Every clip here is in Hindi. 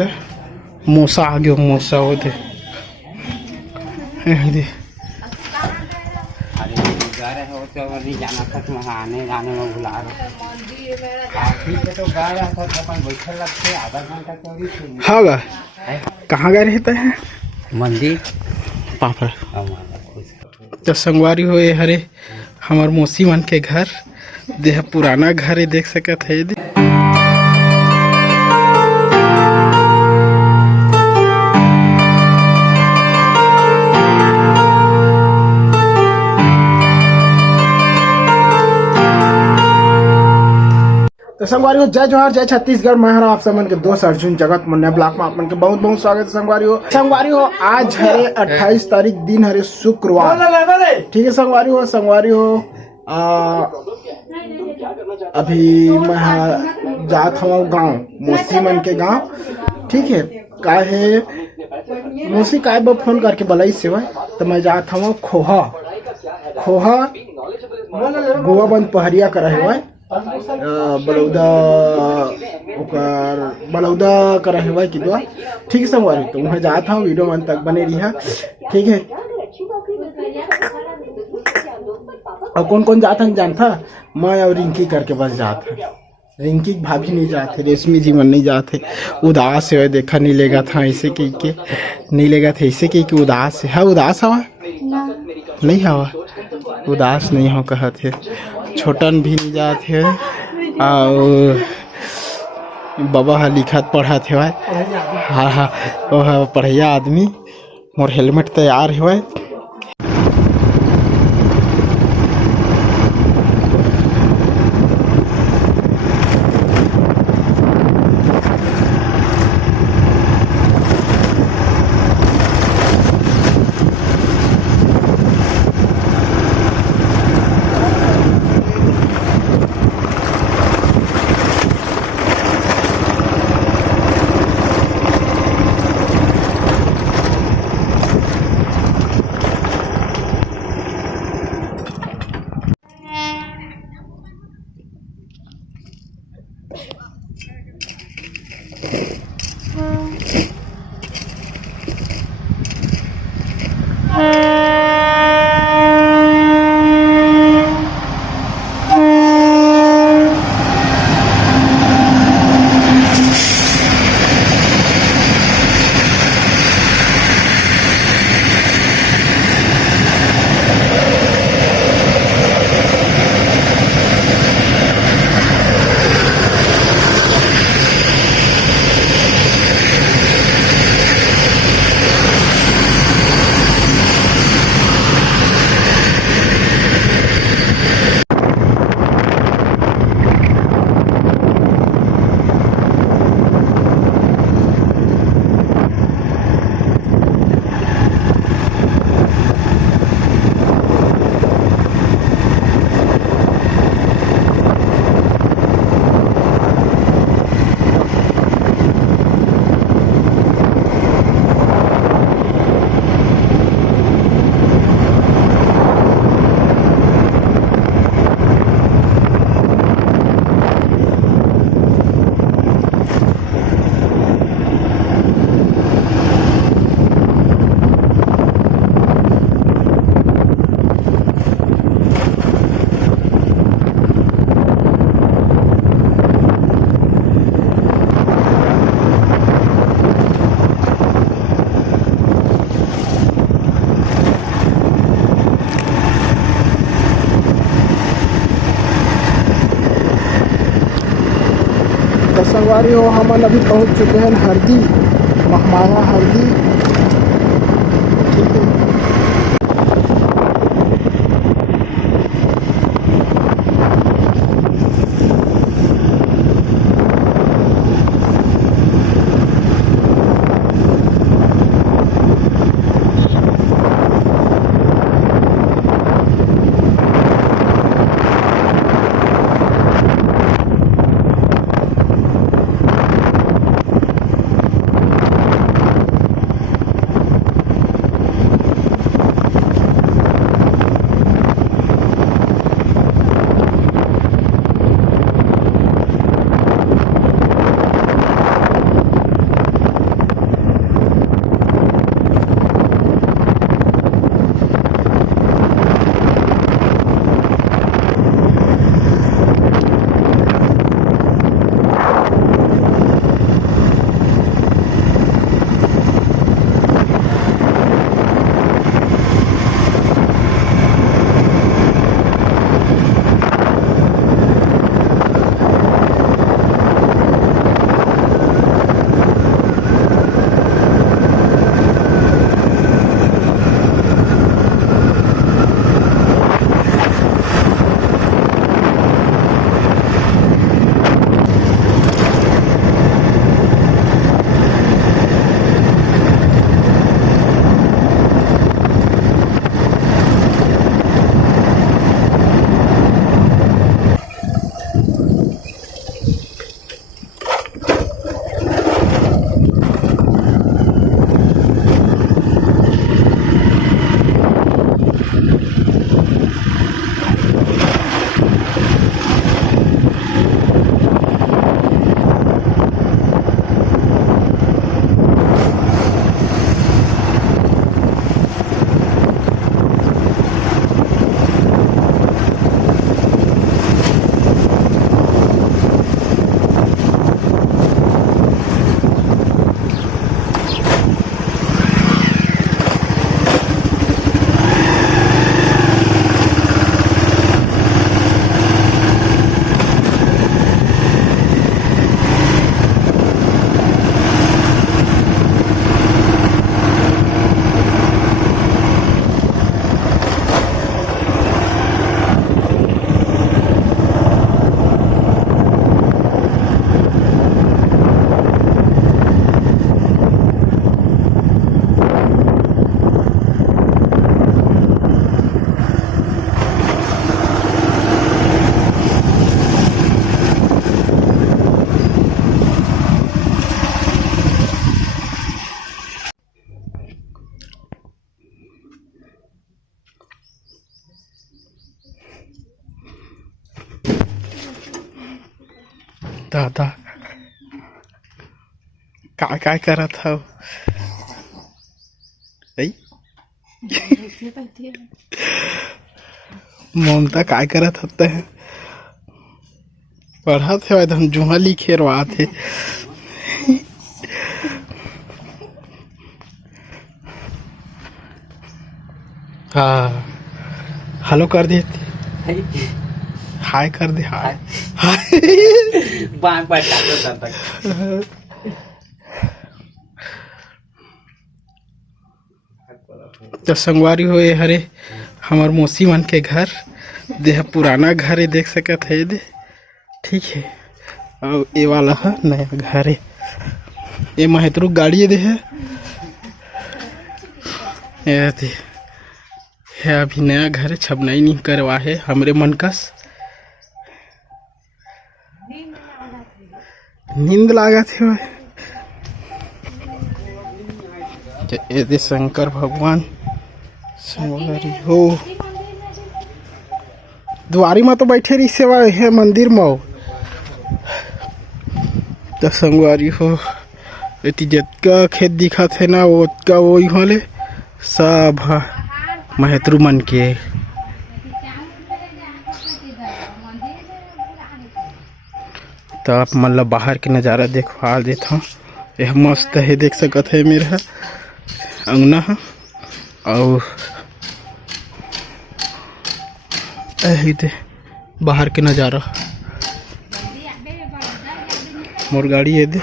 लगता है मूसा आ गया, मूसा होते जाना था वहाँ आने जाने में बुला रहे ठीक है। तो गा रहा था अपन बैठे लगते आधा घंटा चौड़ी हाँ गा कहाँ गए रहते हैं मंदिर पापड़। तो संगवारी हो ये हरे हमार मौसी मन के घर देह पुराना घर है, देख सकत है। तो संगवारी हो जय जोहार जय छत्तीसगढ़। मैं हूं आप समन के दोस्त अर्जुन जगत मुन्ना ब्लॉक में आपन के बहुत बहुत स्वागत है। संगवारी हो आज हरे 28 तारीख दिन हरे शुक्रवार, ठीक है। संगवारी हो अभी मैं जात हूँ गाँव मौसी मन के गाँव, ठीक है। का है मौसी काय बा फोन करके बुलाई सेवा, तो मैं जात हूँ खोहा गोवा बंद पहरिया कर हुआ है बलौदा कर हुआ है कि दुआ, ठीक है। संगवारी तो वहाँ जाता हूँ, वीडियो मन तक बने रही, ठीक है। और कौन कौन जाता है जानता, मैं और रिंकी करके बस जाते। रिंकी भाभी नहीं जाते, रेशमी जी मन नहीं जाते, उदास है देखा नहीं लेगा था ऐसे कि नहीं लेगा था ऐसे कि उदास है। उदास हवा नहीं हवा उदास नहीं हो कहा थे। छोटन भी नहीं जाते और बाबा लिखत पढ़ा थे। हाँ वह पढ़िया आदमी मोर हेलमेट तैयार है। संगवारी हो हम अभी पहुंच चुके हैं हरदी, महमाया हरदी, ठीक है। दादा काय काय करत हव ऐ ममता काय करत होते हैं पढ़त है एकदम जुहा लिखे रहा थे हाँ हेलो कर दे हाय कर दे हाय हाय बांग पर तक तो संगवारी होए हरे हमार मौसी मन के घर देह पुराना घर है देख सकत है दे ठीक है और ये वाला है नया घर है ये महतरू गाड़ी दे है ये दे है अभी नया घर है छबनाई नहीं करवा है हमरे मन कस नींद लागा थे ये दे शंकर भगवान संगवारी हो द्वारी में तो बैठे रही सेवा है मंदिर में तो संगवारी हो इतनी जितना खेत दिखा थे ना वो का वही होले सब महतरू मन के तो आप मतलब बाहर के नज़ारा देखवा देता हूँ यह मस्त है देख सकत है मेरा अंगना है और दे बाहर के नज़ारा मोर गाड़ी है दे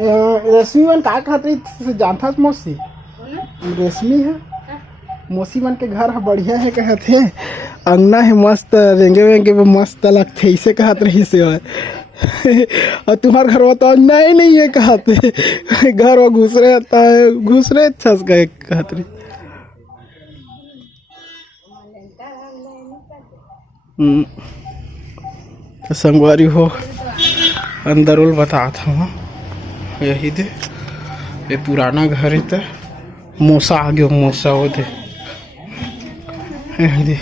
रेशमी मन का खाते जानता मौसी रेशमी है मौसी मन के घर है बढ़िया है कहते हैं अंगना है मस्त रेंगे वेंगे में मस्त लगते इसे कहते रही से और तुम्हारे घर में तो अंगना ही नहीं है कहते घर वो घुसरे आता है घुसरे अच्छा से गए कहते रही तो संगवारी हो अंदर उल बता था यही दे ये पुराना घर है तो मूसा आ गया मूसा वो दे दे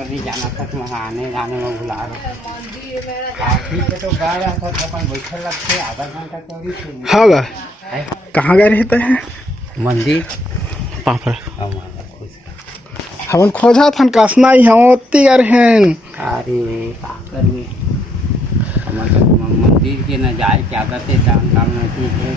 नहीं जाना था वहाँ आने जाने में बुला रहा ठीक है तो गा रहा था तो अपन बैठे लगते आधा घंटा चौड़ी हाँ गा कहाँ गए रहते हैं मंदिर पापड़ हम खोजा था कसना ही हम उतनी गए हैं अरे पाकर में मंदिर के न जाए क्या करते काम काम में ठीक है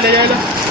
ले जाएगा